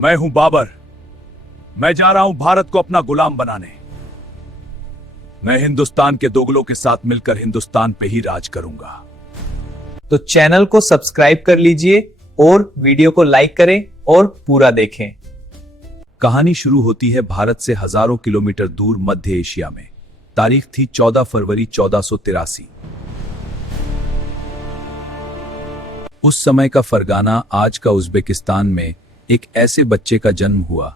मैं हूं बाबर। मैं जा रहा हूं भारत को अपना गुलाम बनाने। मैं हिंदुस्तान के दोगलों के साथ मिलकर हिंदुस्तान पे ही राज करूंगा। तो चैनल को सब्सक्राइब कर लीजिए और वीडियो को लाइक करें और पूरा देखें। कहानी शुरू होती है भारत से हजारों किलोमीटर दूर मध्य एशिया में। तारीख थी 14 फरवरी 1483। उस समय का फरगाना, आज का उज्बेकिस्तान में एक ऐसे बच्चे का जन्म हुआ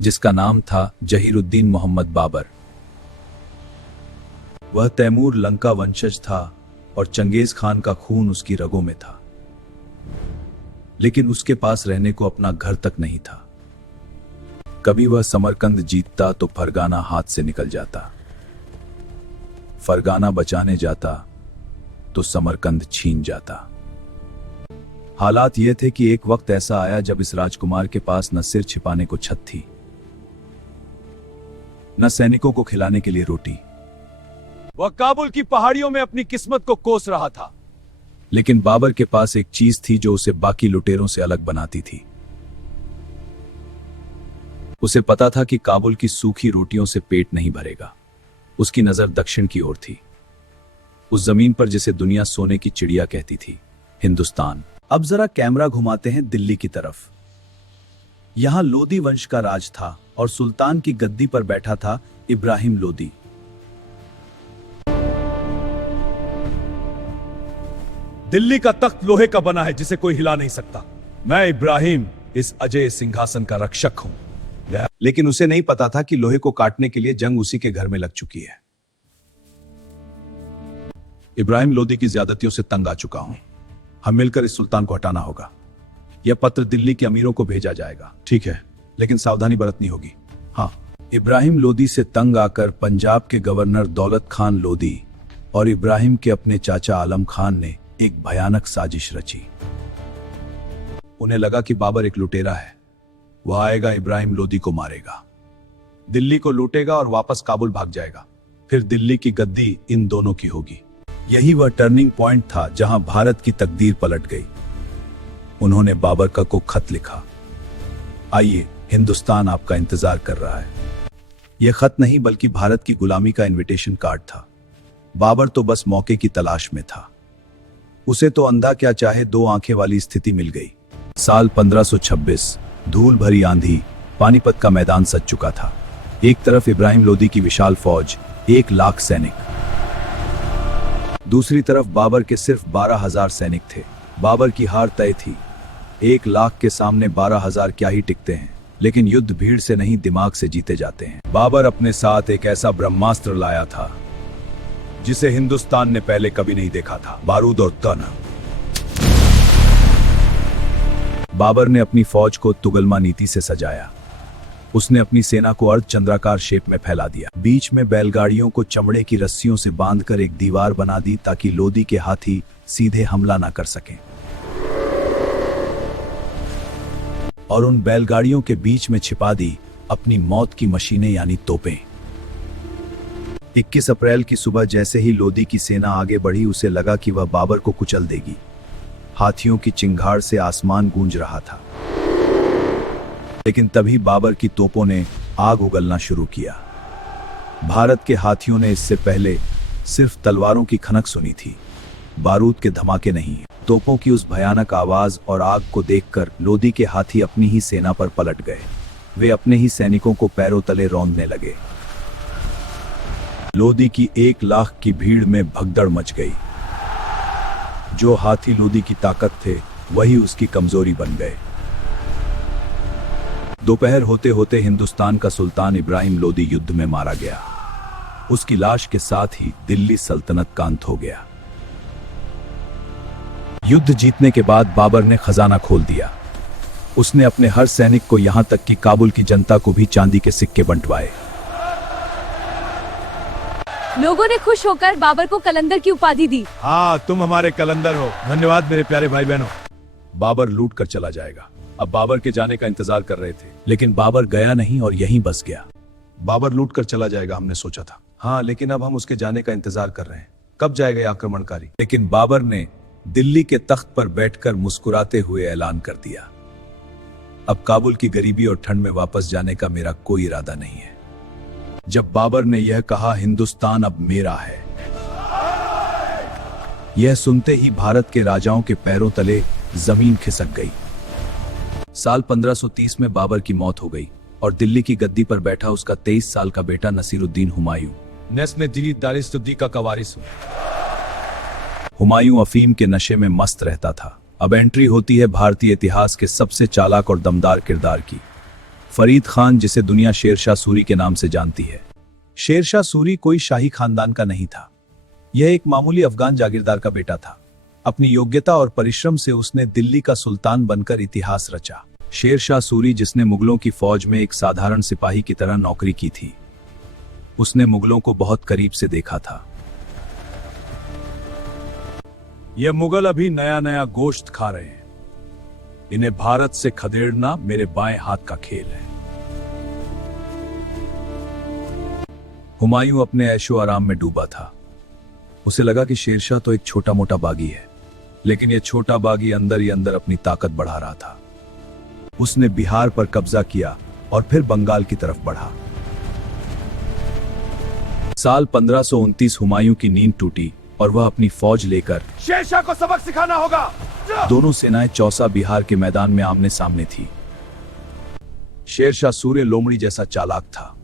जिसका नाम था जहीरुद्दीन मोहम्मद बाबर। वह तैमूर लंका वंशज था और चंगेज खान का खून उसकी रगों में था, लेकिन उसके पास रहने को अपना घर तक नहीं था। कभी वह समरकंद जीतता तो फरगाना हाथ से निकल जाता, फरगाना बचाने जाता तो समरकंद छीन जाता। हालात यह थे कि एक वक्त ऐसा आया जब इस राजकुमार के पास न सिर छिपाने को छत थी, न सैनिकों को खिलाने के लिए रोटी। वह काबुल की पहाड़ियों में अपनी किस्मत को कोस रहा था, लेकिन बाबर के पास एक चीज थी जो उसे बाकी लुटेरों से अलग बनाती थी। उसे पता था कि काबुल की सूखी रोटियों से पेट नहीं भरेगा। उसकी नजर दक्षिण की ओर थी, उस जमीन पर जिसे दुनिया सोने की चिड़िया कहती थी, हिंदुस्तान। अब जरा कैमरा घुमाते हैं दिल्ली की तरफ। यहां लोदी वंश का राज था और सुल्तान की गद्दी पर बैठा था इब्राहिम लोदी। दिल्ली का तख्त लोहे का बना है जिसे कोई हिला नहीं सकता। मैं इब्राहिम इस अजय सिंहासन का रक्षक हूं। लेकिन उसे नहीं पता था कि लोहे को काटने के लिए जंग उसी के घर में लग चुकी है। इब्राहिम लोदी की ज्यादतियों से तंग आ चुका हूं। हम मिलकर इस सुल्तान को हटाना होगा। यह पत्र दिल्ली के अमीरों को भेजा जाएगा। ठीक है, लेकिन सावधानी बरतनी होगी। हाँ। इब्राहिम लोदी से तंग आकर पंजाब के गवर्नर दौलत खान लोदी और इब्राहिम के अपने चाचा आलम खान ने एक भयानक साजिश रची। उन्हें लगा कि बाबर एक लुटेरा है। वह आएगा, इब्राहिम लोदी को मारेगा, दिल्ली को लूटेगा और वापस काबुल भाग जाएगा। फिर दिल्ली की गद्दी इन दोनों की होगी। यही वह टर्निंग पॉइंट था जहां भारत की तकदीर पलट गई। उन्होंने बाबर को खत लिखा, आइए, हिंदुस्तान आपका इंतजार कर रहा है। यह खत नहीं बल्कि भारत की गुलामी का इनविटेशन कार्ड था। बाबर तो बस मौके की तलाश में था। उसे तो अंधा क्या चाहे दो आंखें वाली स्थिति मिल गई। साल 1526, धूल भरी आंधी, पानीपत का मैदान सज चुका था। एक तरफ इब्राहिम लोदी की विशाल फौज, 1 लाख सैनिक, दूसरी तरफ बाबर के सिर्फ 12,000 सैनिक थे। बाबर की हार तय थी। 1 लाख के सामने 12,000 क्या ही टिकते हैं, लेकिन युद्ध भीड़ से नहीं दिमाग से जीते जाते हैं। बाबर अपने साथ एक ऐसा ब्रह्मास्त्र लाया था जिसे हिंदुस्तान ने पहले कभी नहीं देखा था, बारूद और तन। बाबर ने अपनी फौज को तुगलमा नीति से सजाया। उसने अपनी सेना को अर्धचंद्राकार शेप में फैला दिया। बीच में बैलगाड़ियों को चमड़े की रस्सियों से बांधकर एक दीवार बना दी ताकि लोदी के हाथी सीधे हमला ना कर सकें। और उन बैलगाड़ियों के बीच में छिपा दी अपनी मौत की मशीनें यानी तोपें। 21 अप्रैल की सुबह जैसे ही लोदी की सेना आगे बढ़ी, उसे लगा कि वह बाबर को कुचल देगी। हाथियों की चिंगार से आसमान गूंज रहा था, लेकिन तभी बाबर की तोपों ने आग उगलना शुरू किया। भारत के हाथियों ने इससे पहले सिर्फ तलवारों की खनक सुनी थी, बारूद के धमाके नहीं। तोपों की उस भयानक आवाज और आग को देखकर लोदी के हाथी अपनी ही सेना पर पलट गए। वे अपने ही सैनिकों को पैरों तले रौंदने लगे। लोदी की 1 लाख की भीड़ में भगदड़ मच गई। जो हाथी लोदी की ताकत थे, वही उसकी कमजोरी बन गए। दोपहर होते होते हिंदुस्तान का सुल्तान इब्राहिम लोदी युद्ध में मारा गया। उसकी लाश के साथ ही दिल्ली सल्तनत का अंत हो गया। युद्ध जीतने के बाद बाबर ने खजाना खोल दिया। उसने अपने हर सैनिक को, यहां तक कि काबुल की जनता को भी चांदी के सिक्के बंटवाए। लोगों ने खुश होकर बाबर को कलंदर की उपाधि दी। हाँ, तुम हमारे कलंदर हो। धन्यवाद मेरे प्यारे भाई बहनों। बाबर लूट कर चला जाएगा। अब बाबर के जाने का इंतजार कर रहे थे, लेकिन बाबर गया नहीं और यहीं बस गया। बाबर लूट कर चला जाएगा, हमने सोचा था। हाँ, लेकिन अब हम उसके जाने का इंतजार कर रहे हैं। कब जाएगा ये आक्रमणकारी? लेकिन बाबर ने दिल्ली के तख्त पर बैठकर मुस्कुराते हुए ऐलान कर दिया, अब काबुल की गरीबी और ठंड में वापस जाने का मेरा कोई इरादा नहीं है। जब बाबर ने यह कहा हिंदुस्तान अब मेरा है, यह सुनते ही भारत के राजाओं के पैरों तले जमीन खिसक गई। साल 1530 में बाबर की मौत हो गई और दिल्ली की गद्दी पर बैठा उसका 23 साल का बेटा नसीरुद्दीन हुमायूं। नस्म दिली दारिस्तुद्दी का कवारिस हूं। हुमायूं अफीम के नशे में मस्त रहता था। अब एंट्री होती है भारतीय इतिहास के सबसे चालाक और दमदार किरदार की, फरीद खान, जिसे दुनिया शेरशाह सूरी के नाम से जानती है। शेरशाह सूरी कोई शाही खानदान का नहीं था। यह एक मामूली अफगान जागीरदार का बेटा था। अपनी योग्यता और परिश्रम से उसने दिल्ली का सुल्तान बनकर इतिहास रचा। शेरशाह सूरी, जिसने मुगलों की फौज में एक साधारण सिपाही की तरह नौकरी की थी, उसने मुगलों को बहुत करीब से देखा था। ये मुगल अभी नया नया गोश्त खा रहे हैं, इन्हें भारत से खदेड़ना मेरे बाएं हाथ का खेल है। हुमायूं अपने ऐशो आराम में डूबा था। उसे लगा कि शेरशाह तो एक छोटा मोटा बागी है, लेकिन यह छोटा बागी अंदर ही अंदर अपनी ताकत बढ़ा रहा था। उसने बिहार पर कब्जा किया और फिर बंगाल की तरफ बढ़ा। साल 1529 हुमायूं की नींद टूटी और वह अपनी फौज लेकर शेरशाह को सबक सिखाना होगा। दोनों सेनाएं चौसा बिहार के मैदान में आमने सामने थी। शेरशाह सूर्य लोमड़ी जैसा चालाक था।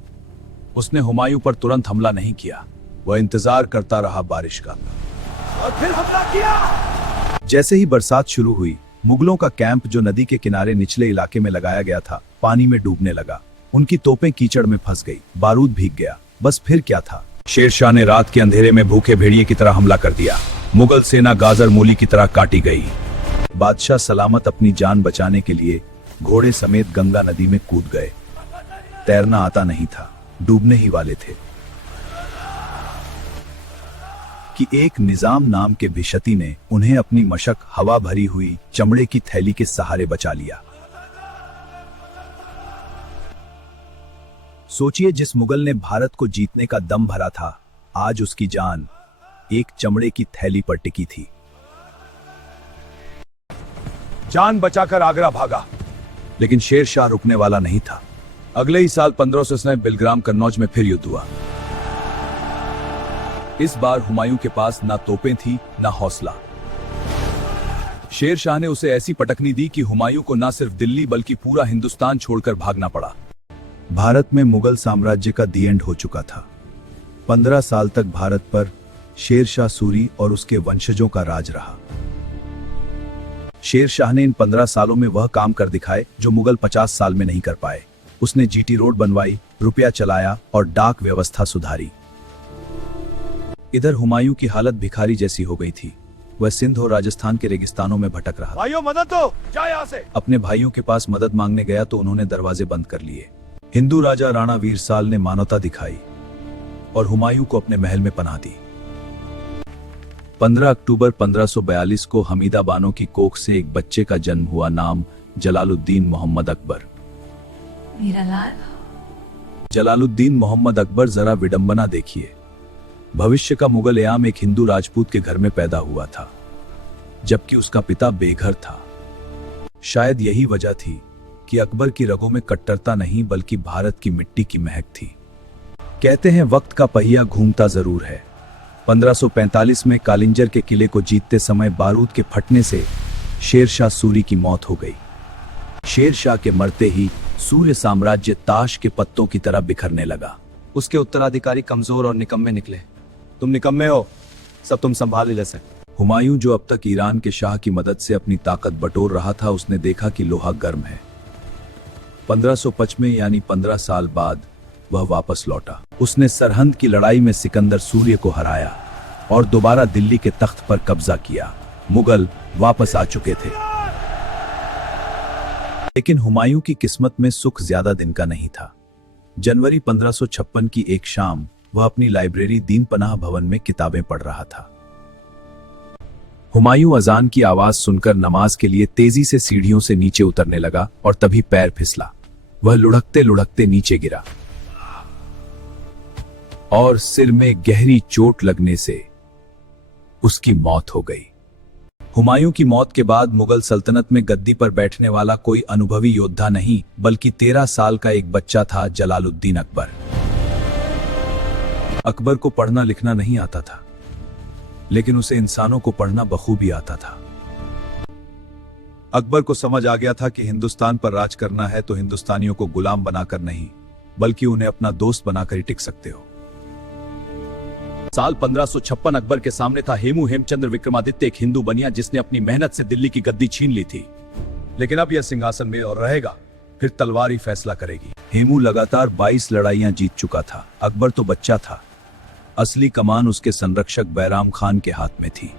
उसने हुमायूं पर तुरंत हमला नहीं किया। वह इंतजार करता रहा बारिश का, और फिर हमला किया। जैसे ही बरसात शुरू हुई, मुगलों का कैंप जो नदी के किनारे निचले इलाके में लगाया गया था, पानी में डूबने लगा। उनकी तोपें कीचड़ में फंस गई, बारूद भीग गया। बस फिर क्या था? शेरशाह ने रात के अंधेरे में भूखे भेड़िए की तरह हमला कर दिया। मुगल सेना गाजर मूली की तरह काटी गई। बादशाह सलामत अपनी जान बचाने के लिए घोड़े समेत गंगा नदी में कूद गए। तैरना आता नहीं था, डूबने ही वाले थे कि एक निजाम नाम के भिशती ने उन्हें अपनी मशक हवा भरी हुई चमड़े की थैली के सहारे बचा लिया। सोचिए, जिस मुगल ने भारत को जीतने का दम भरा था, आज उसकी जान एक चमड़े की थैली पर टिकी थी। जान बचाकर आगरा भागा, लेकिन शेरशाह रुकने वाला नहीं था। अगले ही साल 1500 में बिलग्राम कन्नौज में फिर युद्ध हुआ। इस बार हुमायूं के पास ना तोपें थी ना हौसला। शेरशाह ने उसे ऐसी पटकनी दी कि हुमायूं को ना सिर्फ दिल्ली बल्कि पूरा हिंदुस्तान छोड़कर भागना पड़ा। भारत में मुगल साम्राज्य का दी एंड हो चुका था। 15 साल तक भारत पर शेरशाह सूरी और उसके वंशजों का राज रहा। शेरशाह ने इन 15 सालों में वह काम कर दिखाए जो मुगल 50 साल में नहीं कर पाए। उसने जीटी रोड बनवाई, रुपया चलाया और डाक व्यवस्था सुधारी। इधर हुमायूं की हालत भिखारी जैसी हो गई थी। वह सिंध और राजस्थान के रेगिस्तानों में भटक रहा। भाइयों मदद दो, जा यहाँ से। अपने भाइयों के पास मदद मांगने गया तो उन्होंने दरवाजे बंद कर लिए। हिंदू राजा राणा वीरसाल ने मानवता दिखाई और हुमायूं को अपने महल में पनाह दी। 15 अक्टूबर 1542 को हमीदा बानो की कोख से एक बच्चे का जन्म हुआ। नाम जलालुद्दीन मोहम्मद अकबर। मेरा लाल जलालुद्दीन मोहम्मद अकबर, जरा विडंबना देखिए। भविष्य का मुगल एयाम एक हिंदू राजपूत के घर में पैदा हुआ था, जबकि उसका पिता बेघर था। शायद यही वजह थी कि अकबर की रगों में कट्टरता नहीं बल्कि भारत की मिट्टी की महक थी। कहते हैं वक्त का पहिया घूमता जरूर है। 1545 में कालिंजर के किले को जीतते समय बारूद के फटने से शेरशाह सूरी की मौत हो गई। शेरशाह के मरते ही सूर्य साम्राज्य ताश के पत्तों की तरह बिखरने लगा। उसके उत्तराधिकारी कमजोर और निकम्मे निकले। तुम निकम्मे हो, सब तुम संभाल ही ले सकते। हुमायूं, जो अब तक ईरान के शाह की मदद से अपनी ताकत बटोर रहा था, उसने देखा कि लोहा गर्म है। 1505 में यानी 15 साल बाद वह वापस लौटा। उसने सरहंद की लड़ाई में सिकंदर सूर्य को हराया और दोबारा दिल्ली के तख्त पर कब्जा किया। मुगल वापस आ चुके थे, लेकिन हुमायूं की किस्मत में सुख ज्यादा दिन का नहीं था। जनवरी 1556 की एक शाम वह अपनी लाइब्रेरी दीन पनाह भवन में किताबें पढ़ रहा था। हुमायूं अजान की आवाज सुनकर नमाज के लिए तेजी से सीढ़ियों से नीचे उतरने लगा और तभी पैर फिसला। वह लुढ़कते लुढ़कते नीचे गिरा और सिर में गहरी चोट लगने से उसकी मौत हो गई। हुमायूं की मौत के बाद मुगल सल्तनत में गद्दी पर बैठने वाला कोई अनुभवी योद्धा नहीं बल्कि 13 साल का एक बच्चा था, जलालुद्दीन अकबर। अकबर को पढ़ना लिखना नहीं आता था, लेकिन उसे इंसानों को पढ़ना बखूबी आता था। अकबर को समझ आ गया था कि हिंदुस्तान पर राज करना है तो हिंदुस्तानियों को गुलाम बनाकर नहीं, बल्कि उन्हें अपना दोस्त बनाकर ही टिक सकते हो। साल 1556 अकबर के सामने था हेमू हेमचंद्र विक्रमादित्य, एक हिंदू बनिया जिसने अपनी मेहनत से दिल्ली की गद्दी छीन ली थी। लेकिन अब यह सिंहासन में और रहेगा, फिर तलवार ही फैसला करेगी। हेमू लगातार 22 लड़ाइयां जीत चुका था, अकबर तो बच्चा था। असली कमान उसके संरक्षक बैराम खान के हाथ में थी।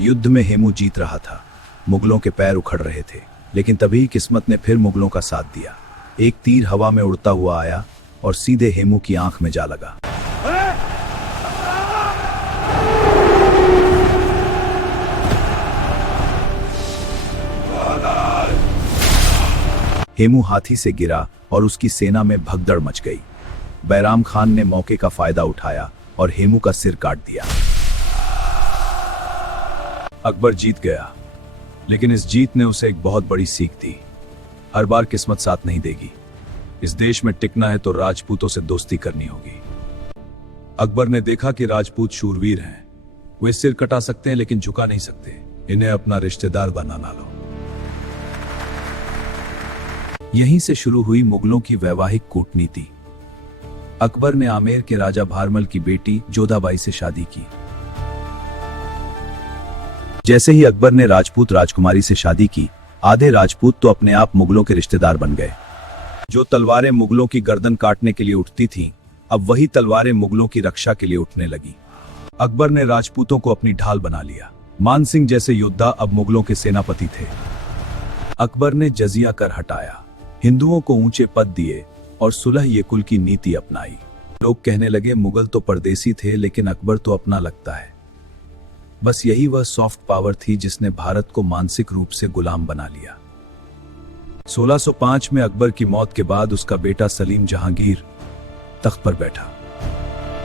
युद्ध में हेमू जीत रहा था, मुगलों के पैर उखड़ रहे थे, लेकिन तभी किस्मत ने फिर मुगलों का साथ दिया। एक तीर हवा में उड़ता हुआ आया और सीधे हेमू की आंख में जा लगा। हेमू हाथी से गिरा और उसकी सेना में भगदड़ मच गई। बैराम खान ने मौके का फायदा उठाया और हेमू का सिर काट दिया। अकबर जीत गया, लेकिन इस जीत ने उसे एक बहुत बड़ी सीख दी। हर बार किस्मत साथ नहीं देगी। इस देश में टिकना है तो राजपूतों से दोस्ती करनी होगी। अकबर ने देखा कि राजपूत शूरवीर हैं, वे सिर कटा सकते हैं लेकिन झुका नहीं सकते। इन्हें अपना रिश्तेदार बनाना लो। यहीं से शुरू हुई मुगलों की वैवाहिक कूटनीति। अकबर ने आमेर के राजा भारमल की बेटी जोधाबाई से शादी की। जैसे ही अकबर ने राजपूत राजकुमारी से शादी की, आधे राजपूत तो अपने आप मुगलों के रिश्तेदार बन गए। जो तलवारें मुगलों की गर्दन काटने के लिए उठती थीं, अब वही तलवारें मुगलों की रक्षा के लिए उठने लगी। अकबर ने राजपूतों को अपनी ढाल बना लिया। मान सिंह जैसे योद्धा अब मुगलों के सेनापति थे। अकबर ने जजिया कर हटाया, हिंदुओं को ऊंचे पद दिए और सुलह ये कुल की नीति अपनाई। लोग कहने लगे मुगल तो परदेसी थे, लेकिन अकबर तो अपना लगता है। बस यही वह सॉफ्ट पावर थी जिसने भारत को मानसिक रूप से गुलाम बना लिया। 1605 में अकबर की मौत के बाद उसका बेटा सलीम जहांगीर तख्त पर बैठा।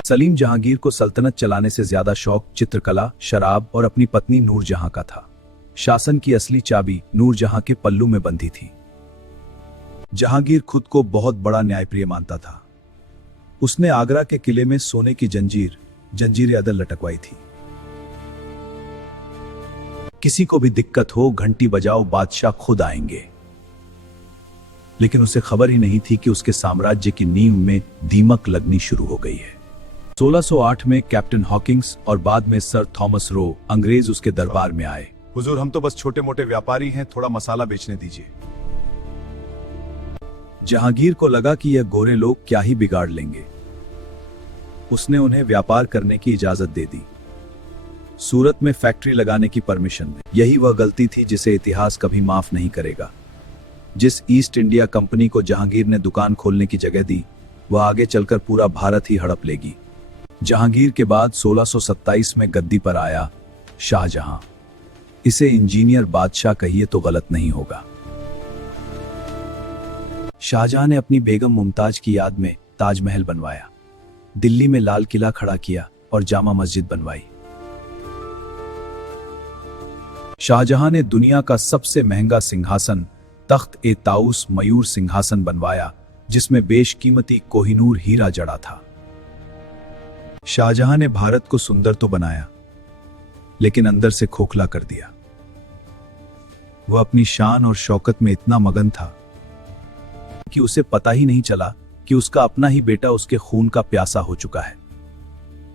सलीम जहांगीर को सल्तनत चलाने से ज्यादा शौक चित्रकला, शराब और अपनी पत्नी नूरजहां का था। शासन की असली चाबी नूरजहां के पल्लू में बंधी थी। जहांगीर खुद को बहुत बड़ा न्यायप्रिय मानता था। उसने आगरा के किले में सोने की जंजीरें अदल लटकवाई थी। किसी को भी दिक्कत हो, घंटी बजाओ, बादशाह खुद आएंगे। लेकिन उसे खबर ही नहीं थी कि उसके साम्राज्य की नींव में दीमक लगनी शुरू हो गई है। 1608 में कैप्टन हॉकिंस और बाद में सर थॉमस रो अंग्रेज उसके दरबार में आए। हुजूर, हम तो बस छोटे मोटे व्यापारी हैं, थोड़ा मसाला बेचने दीजिए। जहांगीर को लगा कि यह गोरे लोग क्या ही बिगाड़ लेंगे। उसने उन्हें व्यापार करने की इजाजत दे दी। सूरत में फैक्ट्री लगाने की परमिशन दी। यही वह गलती थी जिसे इतिहास कभी माफ नहीं करेगा। जिस ईस्ट इंडिया कंपनी को जहांगीर ने दुकान खोलने की जगह दी, वह आगे चलकर पूरा भारत ही हड़प लेगी। जहांगीर के बाद 1627 में गद्दी पर आया शाहजहां। इसे इंजीनियर बादशाह कहिए तो गलत नहीं होगा। शाहजहां ने अपनी बेगम मुमताज की याद में ताजमहल बनवाया, दिल्ली में लाल किला खड़ा किया और जामा मस्जिद बनवाई। शाहजहां ने दुनिया का सबसे महंगा सिंहासन तख्त-ए-ताउस मयूर सिंहासन बनवाया, जिसमें बेशकीमती कोहिनूर हीरा जड़ा था। शाहजहां ने भारत को सुंदर तो बनाया, लेकिन अंदर से खोखला कर दिया। वह अपनी शान और शौकत में इतना मगन था कि उसे पता ही नहीं चला कि उसका अपना ही बेटा उसके खून का प्यासा हो चुका है।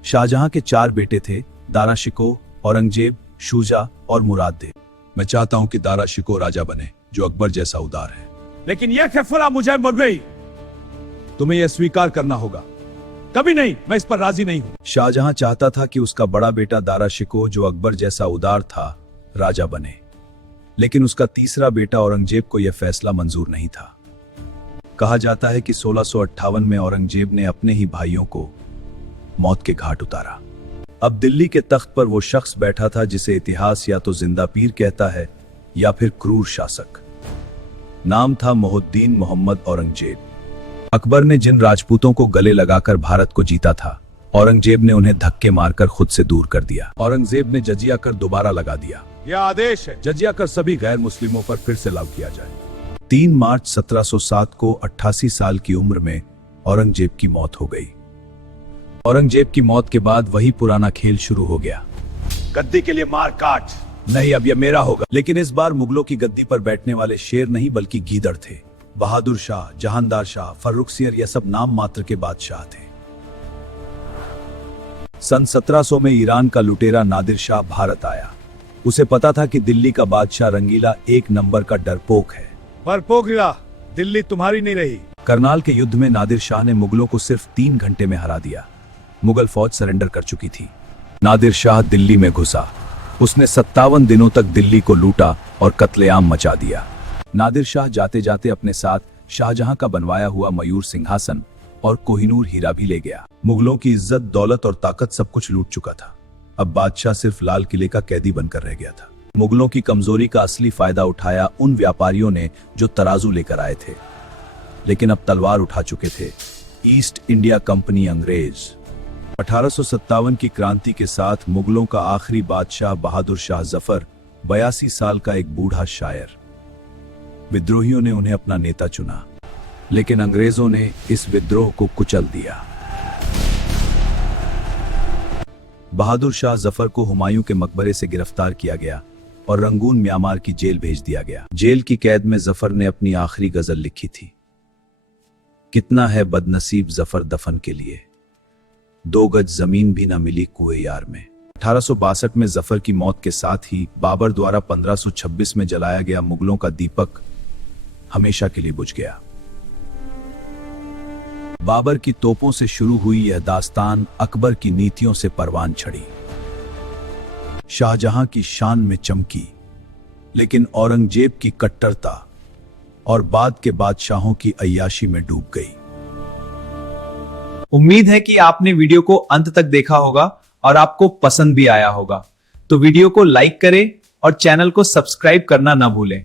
शाहजहां के 4 बेटे थे, दारा शिकोह, औरंगजेब, शुजा और मुराद। मैं चाहता हूं कि दारा शिकोह राजा बने, जो अकबर जैसा उदार है। लेकिन यह फैसला मुझे मर गई। तुम्हें यह स्वीकार करना होगा। कभी नहीं, मैं इस पर राजी नहीं हूं। शाहजहां चाहता था कि उसका बड़ा बेटा दारा शिकोह, जो अकबर जैसा उदार था, राजा बने, लेकिन उसका तीसरा बेटा औरंगजेब को यह फैसला मंजूर नहीं था। कहा जाता है कि 1658 में औरंगजेब ने अपने ही भाइयों को मौत के घाट उतारा। अब दिल्ली के तख्त पर वो शख्स बैठा था जिसे इतिहास या तो जिंदा पीर कहता है या फिर क्रूर शासक। नाम था मोहुद्दीन मोहम्मद औरंगजेब। अकबर ने जिन राजपूतों को गले लगाकर भारत को जीता था, औरंगजेब ने उन्हें धक्के मारकर खुद से दूर कर दिया। औरंगजेब ने जजिया कर दोबारा लगा दिया। यह आदेश है, जजिया कर सभी गैर मुस्लिमों पर फिर से लागू किया जाए। 3 मार्च 1707 को 88 साल की उम्र में औरंगजेब की मौत हो गई। औरंगजेब की मौत के बाद वही पुराना खेल शुरू हो गया। गद्दी के लिए मार काट। नहीं, अब यह मेरा होगा। लेकिन इस बार मुगलों की गद्दी पर बैठने वाले शेर नहीं बल्कि गीदड़ थे। बहादुर शाह, जहांदार शाह, फर्रुखसियर यह सब नाम मात्र के बादशाह थे। सन 1700 में ईरान का लुटेरा नादिर शाह भारत आया। उसे पता था कि दिल्ली का बादशाह रंगीला 1 नंबर का डरपोक है। पर पोखला, दिल्ली तुम्हारी नहीं रही। करनाल के युद्ध में नादिर शाह ने मुगलों को सिर्फ 3 घंटे में हरा दिया। मुगल फौज सरेंडर कर चुकी थी। नादिर शाह दिल्ली में घुसा। उसने 57 दिनों तक दिल्ली को लूटा और कत्लेआम मचा दिया। नादिर शाह जाते जाते अपने साथ शाहजहां का बनवाया हुआ मयूर सिंहासन और कोहिनूर हीरा भी ले गया। मुगलों की इज्जत, दौलत और ताकत सब कुछ लूट चुका था। अब बादशाह सिर्फ लाल किले का कैदी बनकर रह गया था। मुगलों की कमजोरी का असली फायदा उठाया उन व्यापारियों ने जो तराजू लेकर आए थे, लेकिन अब तलवार उठा चुके थे। ईस्ट इंडिया कंपनी अंग्रेज। 1857 की क्रांति के साथ मुगलों का आखिरी बादशाह बहादुर शाह जफर 82 साल का एक बूढ़ा शायर। विद्रोहियों ने उन्हें अपना नेता चुना, लेकिन अंग्रेजों ने इस विद्रोह को कुचल दिया। बहादुर शाह जफर को हुमायूं के मकबरे से गिरफ्तार किया गया और रंगून म्यांमार की जेल भेज दिया गया। जेल की कैद में जफर ने अपनी आखिरी गजल लिखी थी। कितना है बदनसीब जफर दफन के लिए, 2 गज जमीन भी ना मिली कुएं यार में। 1862 में जफर की मौत के साथ ही बाबर द्वारा 1526 में जलाया गया मुगलों का दीपक हमेशा के लिए बुझ गया। बाबर की तोपों से शुरू हुई यह दास्तान अकबर की नीतियों से परवान चढ़ी। शाहजहां की शान में चमकी, लेकिन औरंगजेब की कट्टरता और बाद के बादशाहों की अय्याशी में डूब गई। उम्मीद है कि आपने वीडियो को अंत तक देखा होगा और आपको पसंद भी आया होगा। तो वीडियो को लाइक करें और चैनल को सब्सक्राइब करना ना भूलें।